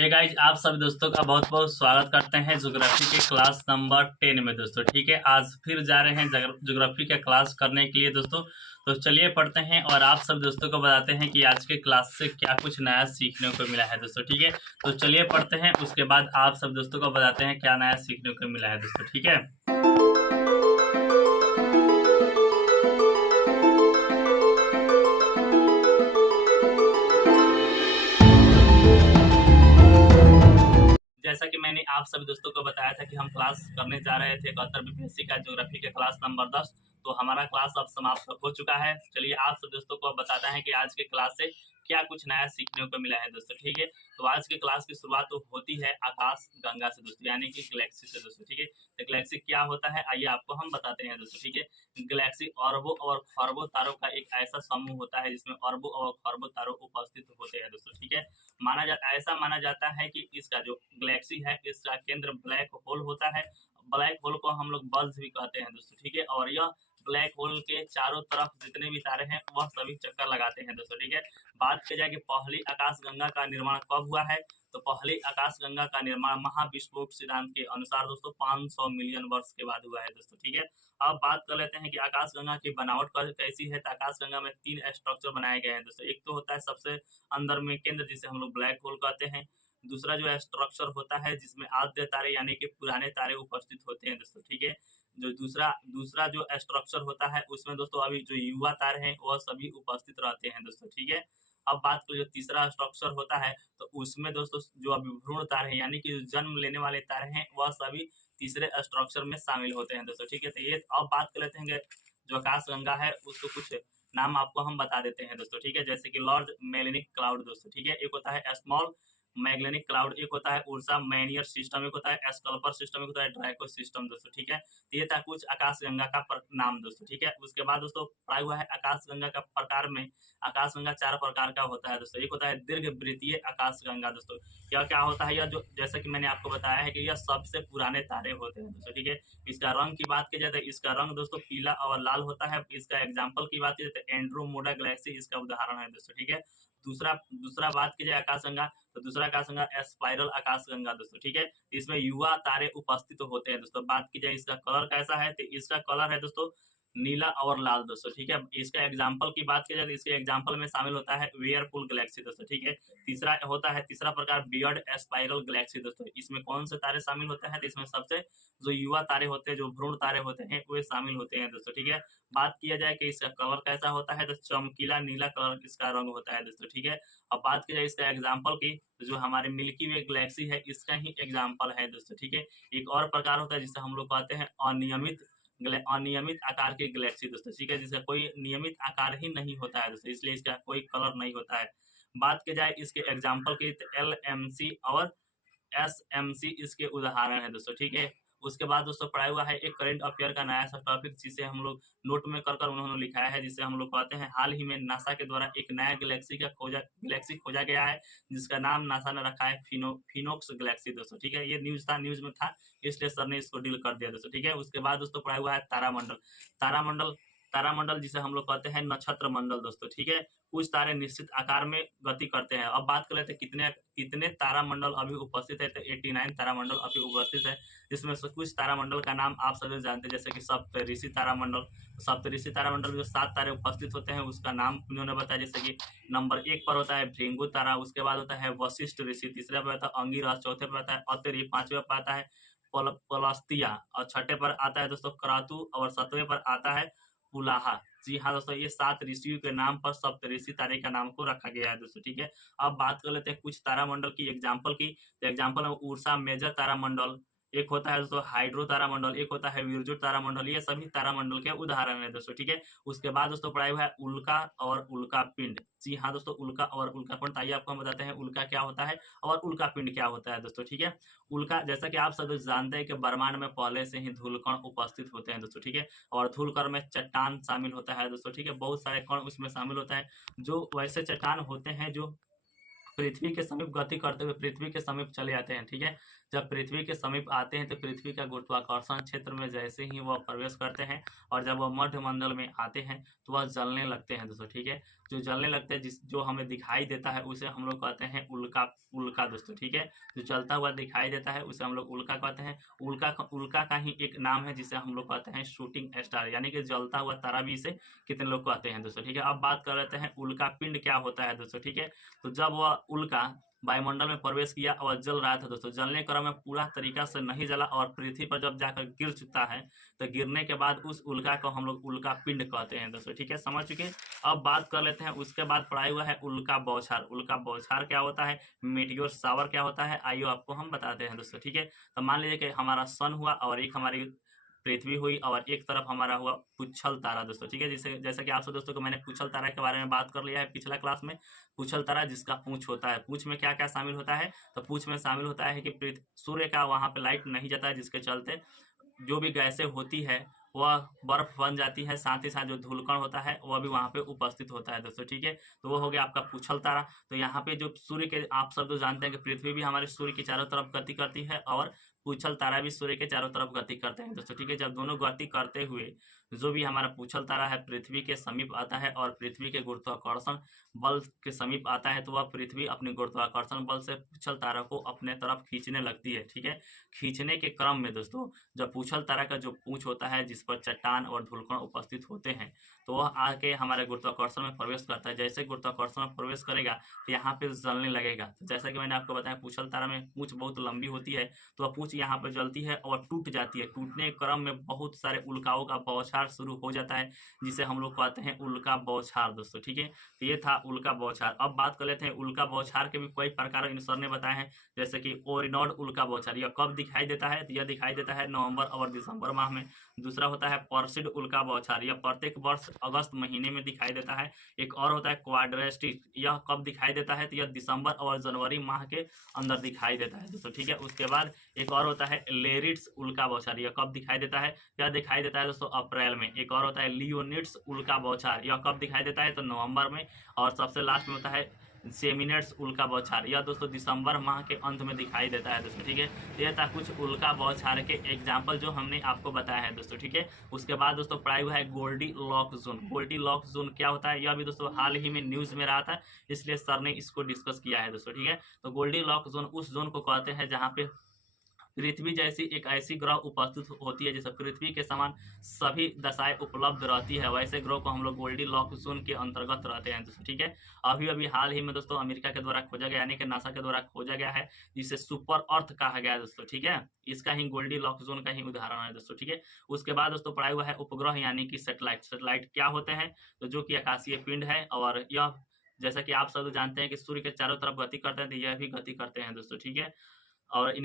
Hey guys, आप सभी दोस्तों का बहुत बहुत स्वागत करते हैं ज्योग्राफी के क्लास नंबर 10 में दोस्तों। ठीक है, आज फिर जा रहे हैं ज्योग्राफी का क्लास करने के लिए दोस्तों। तो चलिए पढ़ते हैं और आप सब दोस्तों को बताते हैं कि आज के क्लास से क्या कुछ नया सीखने को मिला है दोस्तों। ठीक है, तो चलिए पढ़ते हैं, उसके बाद आप सब दोस्तों को बताते हैं क्या नया सीखने को मिला है दोस्तों। ठीक है, जैसा कि मैंने आप सभी दोस्तों को बताया था कि हम क्लास करने जा रहे थे 71 बीपीएससी का ज्योग्राफी के क्लास नंबर 10। तो हमारा क्लास अब समाप्त हो चुका है। चलिए आप सब दोस्तों को अब बताते हैं कि आज के क्लास से क्या कुछ नया सीखने को मिला है दोस्तों। ठीक है, तो आज के क्लास की शुरुआत तो होती है आकाश गंगा से दोस्तों, यानी कि गैलेक्सी से दोस्तों। ठीक है, तो गैलेक्सी क्या होता है आइए आपको हम बताते हैं दोस्तों। ठीक है, गैलेक्सी अरबों और खरबों तारों का एक ऐसा समूह होता है जिसमें अरबों और खरबों तारों उपस्थित होते हैं दोस्तों। ठीक है, ऐसा माना जाता है कि इसका जो गैलेक्सी है इसका केंद्र ब्लैक होल होता है। ब्लैक होल को हम लोग बल्ब भी कहते हैं दोस्तों। ठीक है, और यह ब्लैक होल के चारों तरफ जितने भी तारे हैं वह सभी चक्कर लगाते हैं दोस्तों। ठीक है, बात की जाए कि पहली आकाशगंगा का निर्माण कब हुआ है, तो पहली आकाशगंगा का निर्माण महाविस्फोट सिद्धांत के अनुसार दोस्तों 500 मिलियन वर्ष के बाद हुआ है दोस्तों। ठीक है, अब बात कर लेते हैं कि आकाशगंगा की बनावट कैसी है। तो आकाशगंगा में 3 स्ट्रक्चर बनाए गए हैं दोस्तों। एक तो होता है सबसे अंदर में केंद्र, जिसे हम लोग ब्लैक होल कहते हैं। दूसरा जो स्ट्रक्चर होता है जिसमें आद्य तारे यानी कि पुराने तारे उपस्थित होते हैं दोस्तों। ठीक है, जो दूसरा दूसरा जो स्ट्रक्चर होता है उसमें दोस्तों अभी जो युवा तारे हैं वह सभी उपस्थित रहते हैं दोस्तों। ठीक है, अब बात करें जो तीसरा स्ट्रक्चर होता है तो उसमें दोस्तों जो अभी भ्रूण तारे हैं यानी कि जो जन्म लेने वाले तारे हैं वह सभी तीसरे स्ट्रक्चर में शामिल होते हैं दोस्तों। ठीक है, तो ये अब बात कर लेते हैं जो आकाशगंगा है उसको कुछ नाम आपको हम बता देते हैं दोस्तों। ठीक है, जैसे कि लार्ज मैग्नेटिक क्लाउड दोस्तों। ठीक है, एक होता है स्मॉल मैग्नेटिक क्लाउड, एक होता है उर्सा मैनियर सिस्टम, एक होता है स्कल्पर सिस्टम, एक होता है ड्रैको सिस्टम दोस्तों। ठीक है, तो ये था कुछ आकाशगंगा का नाम दोस्तों। ठीक है, उसके बाद दोस्तों पढ़ा हुआ है आकाशगंगा का प्रकार में। आकाशगंगा 4 प्रकार का होता है दोस्तों। एक होता है दीर्घ वृत्तीय आकाशगंगा दोस्तों। यह क्या होता है, यह जो जैसा कि मैंने आपको बताया है कि यह सबसे पुराने तारे होते हैं दोस्तों। ठीक है, इसका रंग की बात की जाए तो इसका रंग दोस्तों पीला और लाल होता है। इसका एग्जाम्पल की बात की जाए तो एंड्रोमेडा गैलेक्सी इसका उदाहरण है दोस्तों। ठीक है, दूसरा दूसरा बात की जाए आकाशगंगा तो दूसरा आकाशगंगा स्पाइरल आकाशगंगा दोस्तों। ठीक है, इसमें युवा तारे उपस्थित होते हैं दोस्तों। बात की जाए इसका कलर कैसा है तो इसका कलर है दोस्तों नीला और लाल दोस्तों। ठीक है, इसका एग्जाम्पल की बात की जाए तो इसके एग्जाम्पल में शामिल होता है वेयरपुल गैलेक्सी दोस्तों। ठीक है, तीसरा प्रकार बियर्ड स्पाइरल गैलेक्सी दोस्तों। इसमें कौन से तारे शामिल होते हैं तो इसमें सबसे जो युवा तारे होते हैं, जो भ्रूण तारे होते हैं वे शामिल होते हैं दोस्तों। ठीक है, बात किया जाए कि इसका कलर कैसा होता है तो चमकीला नीला कलर इसका रंग होता है दोस्तों। ठीक है, अब बात की जाए इसका एग्जाम्पल की तो जो हमारे मिल्की वे गैलेक्सी है इसका ही एग्जाम्पल है दोस्तों। ठीक है, एक और प्रकार होता है जिसे हम लोग कहते हैं अनियमित आकार की गैलेक्सी दोस्तों। ठीक है, जिसका कोई नियमित आकार ही नहीं होता है दोस्तों, इसलिए इसका कोई कलर नहीं होता है। बात की जाए इसके एग्जाम्पल की तो LMC और SMC इसके उदाहरण है दोस्तों। ठीक है, उसके बाद दोस्तों पढ़ा हुआ है एक करंट अफेयर का नया सा टॉपिक जिसे हम लोग नोट में कर उन्होंने लिखाया है, जिसे हम लोग कहते हैं हाल ही में नासा के द्वारा एक नया गैलेक्सी खोजा गया है जिसका नाम नासा ने रखा है फिनोक्स गैलेक्सी दोस्तों। ठीक है, ये न्यूज में था इसलिए सर ने इसको डील कर दिया दोस्तों। ठीक है, उसके बाद दोस्तों पढ़ा हुआ है तारामंडल तारामंडल जिसे हम लोग कहते हैं नक्षत्र मंडल दोस्तों। ठीक है, कुछ तारे निश्चित आकार में गति करते हैं। अब बात कर लेते हैं कितने तारामंडल अभी उपस्थित है तो 89 तारामंडल अभी उपस्थित है, जिसमें से कुछ तारामंडल का नाम आप सभी जानते हैं जैसे कि सप्तऋषि तारामंडल। सप्तऋषि तारामंडल में 7 तारे उपस्थित होते हैं, उसका नाम उन्होंने बताया जैसे कि नंबर 1 पर होता है भृंगु तारा, उसके बाद होता है वशिष्ठ ऋषि, तीसरे पर आता है अंगिरस, चौथे पर आता है अत्रि, पांचवें पर आता है पलस्तिया और छठे पर आता है दोस्तों क्रतु और 7वें पर आता है पुलाहा। जी हाँ दोस्तों, ये 7 ऋषियों के नाम पर सप्तऋषि तारे का नाम को रखा गया है दोस्तों। ठीक है, अब बात कर लेते हैं कुछ तारामंडल की एग्जाम्पल की। तो एग्जाम्पल में उर्सा मेजर तारामंडल, एक होता है दोस्तों हाइड्रो तारामंडल, एक होता है विरजुट तारामंडल, ये सभी तारामंडल के उदाहरण है दोस्तों। ठीक है, उसके बाद दोस्तों पढ़ाई हुआ है उल्का और उल्का पिंड। जी हाँ दोस्तों, उल्का और उल्का पिंड, आइए आपको हम बताते हैं उल्का क्या होता है और उल्का पिंड क्या होता है दोस्तों। ठीक है, उल्का जैसा कि आप सब जानते हैं कि ब्रह्मांड में पहले से ही धूलकण उपस्थित होते हैं दोस्तों। ठीक है, और धूलकण में चट्टान शामिल होता है दोस्तों। ठीक है, बहुत सारे कण उसमें शामिल होता है, जो वैसे चट्टान होते हैं जो पृथ्वी के समीप गति करते हुए पृथ्वी के समीप चले आते हैं। ठीक है, जब पृथ्वी के समीप आते हैं तो पृथ्वी का गुरुत्वाकर्षण क्षेत्र में जैसे ही वह प्रवेश करते हैं और जब वह मध्य मंडल में आते हैं तो वह जलने लगते हैं दोस्तों। ठीक है, जो जलने लगते हैं, जो हमें दिखाई देता है उसे हम लोग कहते हैं उल्का। उल्का दोस्तों, ठीक है। जो जलता हुआ दिखाई देता है उसे हम लोग उल्का कहते हैं। उल्का का ही एक नाम है जिसे हम लोग कहते हैं शूटिंग स्टार, यानी कि जलता हुआ तारा भी इसे कितने लोग कहते हैं दोस्तों, ठीक है। अब बात कर लेते हैं उल्का पिंड क्या होता है दोस्तों, ठीक है। तो जब वह उल्का वायुमंडल में प्रवेश किया और जल रहा था दोस्तों, जलने क्रम में पूरा तरीका से नहीं जला और पृथ्वी पर जब जाकर गिर चुका है, तो गिरने के बाद उस उल्का को हम लोग उल्का पिंड कहते हैं दोस्तों, ठीक है। समझ चुके। अब बात कर लेते हैं, उसके बाद पढ़ाई हुआ है उल्का बौछार। उल्का बौछार क्या होता है, मीटियोर शावर क्या होता है, आइए आपको हम बताते हैं दोस्तों, ठीक है। तो मान लीजिए कि हमारा सन हुआ और एक हमारी पृथ्वी हुई और एक तरफ हमारा हुआ पुच्छल तारा दोस्तों, ठीक है। जैसे कि आप सब दोस्तों को मैंने पुच्छल तारा के बारे में बात कर लिया है पिछला क्लास में। पुच्छल तारा जिसका पूंछ होता है, पूंछ में क्या क्या शामिल होता है, तो पूंछ में शामिल होता है कि सूर्य का वहां पे लाइट नहीं जाता है, जिसके चलते जो भी गैसें होती है वह बर्फ बन जाती है, साथ ही साथ जो धूलकण होता है वह भी वहां पे उपस्थित होता है दोस्तों, ठीक है। तो वो हो गया आपका पुच्छल तारा। तो यहाँ पे जो सूर्य के, आप सब तो जानते हैं कि पृथ्वी भी हमारे सूर्य के चारों तरफ गति करती है और पुच्छल तारा भी सूर्य के चारों तरफ गति करते हैं दोस्तों, ठीक है। जब दोनों गति करते हुए जो भी हमारा पुच्छल तारा है पृथ्वी के समीप आता है और पृथ्वी के गुरुत्वाकर्षण बल के समीप आता है, तो वह पृथ्वी अपने गुरुत्वाकर्षण बल से पुच्छल तारा को अपने तरफ खींचने लगती है, ठीक है। खींचने के क्रम में दोस्तों, जब पुच्छल तारा का जो पूंछ होता है जिस पर चट्टान और धूलकण उपस्थित होते हैं, तो वह आके हमारे गुरुत्वाकर्षण में प्रवेश करता है। जैसे गुरुत्वाकर्षण में प्रवेश करेगा तो यहाँ पे जलने लगेगा। तो जैसा कि मैंने आपको बताया, पुच्छल तारा में पूंछ बहुत लंबी होती है, तो वह पूंछ यहाँ पर जलती है और टूट जाती है। टूटने के क्रम में बहुत सारे उल्काओं का बौछार शुरू हो जाता है, जिसे हम लोग कहते हैं उल्का बौछार दोस्तों, ठीक है। तो ये था उल्का बौछार। अब बात कर लेते हैं उल्का बौछार के भी कई प्रकार इन सर ने बताए हैं, जैसे कि ओरिनॉड उल्का बौछार। यह कब दिखाई देता है, तो यह दिखाई देता है नवंबर और दिसंबर माह में। दूसरा होता है पर्सिड उल्का बौछार, यह प्रत्येक वर्ष अगस्त महीने में दिखाई देता है। एक और होता है क्वाड्रेस्टिक, यह कब दिखाई देता है, तो यह दिसंबर और जनवरी माह के अंदर दिखाई देता है दोस्तों, ठीक है। उसके बाद एक और होता है लेरिड्स उल्का बौछार, यह कब दिखाई देता है, यह दिखाई देता है दोस्तों अप्रैल में। एक और होता है लियोनिड्स उल्का बौछार, यह कब दिखाई देता है, तो नवंबर में। और सबसे लास्ट में होता है सेमिनेट्स उल्का बौछार, यह दोस्तों दिसंबर माह के अंत में दिखाई देता है दोस्तों, ठीक है। तो यह था कुछ उल्का बौछार के एग्जाम्पल जो हमने आपको बताया है दोस्तों, ठीक है। उसके बाद दोस्तों पढ़ाई हुआ है Goldilocks zone. Goldilocks zone क्या होता है, यह भी दोस्तों हाल ही में न्यूज में रहा था, इसलिए सर ने इसको डिस्कस किया है दोस्तों, ठीक है। तो गोल्डी लॉक जोन उस जोन को कहते हैं जहाँ पे पृथ्वी जैसी एक ऐसी ग्रह उपस्थित होती है जैसे पृथ्वी के समान सभी दशाएं उपलब्ध रहती है, वैसे ग्रह को हम लोग गोल्डी लॉक जोन के अंतर्गत रहते हैं दोस्तों, ठीक है। अभी अभी हाल ही में दोस्तों अमेरिका के द्वारा खोजा गया, यानी कि नासा के द्वारा खोजा गया है, जिसे सुपर अर्थ कहा गया है दोस्तों, ठीक है। इसका ही गोल्डी लॉक जोन का ही उदाहरण है दोस्तों, ठीक है। उसके बाद दोस्तों पढ़ाई हुआ है उपग्रह यानी कि सैटेलाइट। सैटेलाइट क्या होते हैं, तो जो कि आकाशीय पिंड है और यह जैसा कि आप सब जानते हैं कि सूर्य के चारों तरफ गति करते हैं, तो यह भी गति करते हैं दोस्तों, ठीक है। और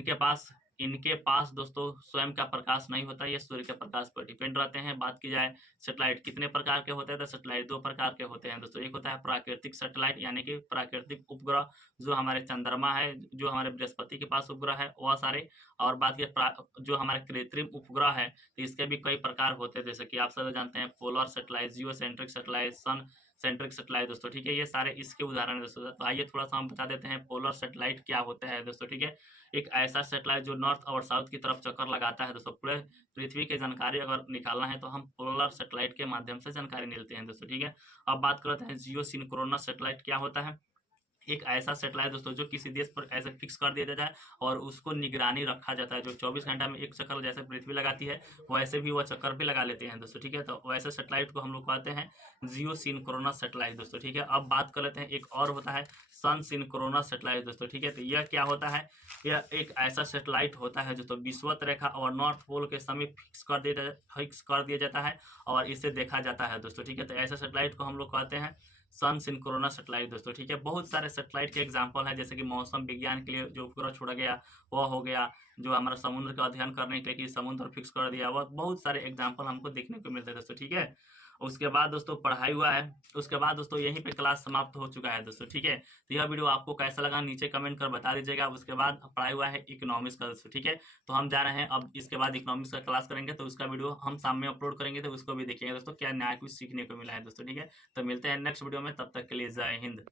इनके पास दोस्तों स्वयं का प्रकाश नहीं होता, ये सूर्य के प्रकाश पर डिपेंड रहते हैं। बात की जाए सैटेलाइट कितने प्रकार के होते हैं, तो सैटेलाइट दो प्रकार के होते हैं दोस्तों। एक होता है प्राकृतिक सैटेलाइट, यानी कि प्राकृतिक उपग्रह, जो हमारे चंद्रमा है, जो हमारे बृहस्पति के पास उपग्रह है वह सारे। और बात की जो हमारे कृत्रिम उपग्रह है, तो इसके भी कई प्रकार होते हैं, जैसे कि आप सब जानते हैं पोलर सैटेलाइट, जियो सेंट्रिक सैटेलाइट, सन सेंट्रिक सैटेलाइट दोस्तों, ठीक है। ये सारे इसके उदाहरण है दोस्तों। तो आइए थोड़ा सा हम बता देते हैं पोलर सैटेलाइट क्या होता है दोस्तों, ठीक है। एक ऐसा सैटेलाइट जो नॉर्थ और साउथ की तरफ चक्कर लगाता है दोस्तों। पूरे पृथ्वी की जानकारी अगर निकालना है तो हम पोलर सैटेलाइट के माध्यम से जानकारी मिलते हैं दोस्तों, ठीक है। अब बात करते हैं जियो सिंक्रोनस सैटेलाइट क्या होता है। एक ऐसा सैटेलाइट दोस्तों जो किसी देश पर ऐसे फिक्स कर दिया जाता है और उसको निगरानी रखा जाता है, जो 24 घंटा में एक चक्कर जैसे पृथ्वी लगाती है वैसे भी वह चक्कर भी लगा लेते हैं दोस्तों, ठीक है। तो वैसे सैटेलाइट को हम लोग कहते हैं जियो सिंक्रोनस सैटेलाइट दोस्तों, ठीक है। अब बात कर लेते हैं एक और होता है सन सिंक्रोनस सैटेलाइट दोस्तों, ठीक है। तो यह क्या होता है, यह एक ऐसा सैटेलाइट होता है दोस्तों विषुवत रेखा और नॉर्थ पोल के समीप फिक्स कर दिया जाता है और इसे देखा जाता है दोस्तों, ठीक है। तो ऐसे सैटेलाइट को हम लोग कहते हैं सन सिंक्रोनस सैटेलाइट दोस्तों, ठीक है। बहुत सारे सैटेलाइट के एग्जांपल है, जैसे कि मौसम विज्ञान के लिए जो उपग्रह छोड़ा गया वह हो गया, जो हमारा समुद्र का अध्ययन करने के लिए कि समुद्र फिक्स कर दिया, वह बहुत सारे एग्जांपल हमको देखने को मिलते हैं दोस्तों, ठीक है। उसके बाद दोस्तों पढ़ाई हुआ है, उसके बाद दोस्तों यहीं पे क्लास समाप्त हो चुका है दोस्तों, ठीक है। तो यह वीडियो आपको कैसा लगा नीचे कमेंट कर बता दीजिएगा। उसके बाद पढ़ाई हुआ है इकोनॉमिक्स का दोस्तों, ठीक है। तो हम जा रहे हैं अब इसके बाद इकोनॉमिक्स का क्लास करेंगे, तो उसका वीडियो हम शाम में अपलोड करेंगे, तो उसको भी देखिएगा दोस्तों, क्या नया कुछ सीखने को मिला है दोस्तों, ठीक है। तो मिलते हैं नेक्स्ट वीडियो में, तब तक के लिए जय हिंद।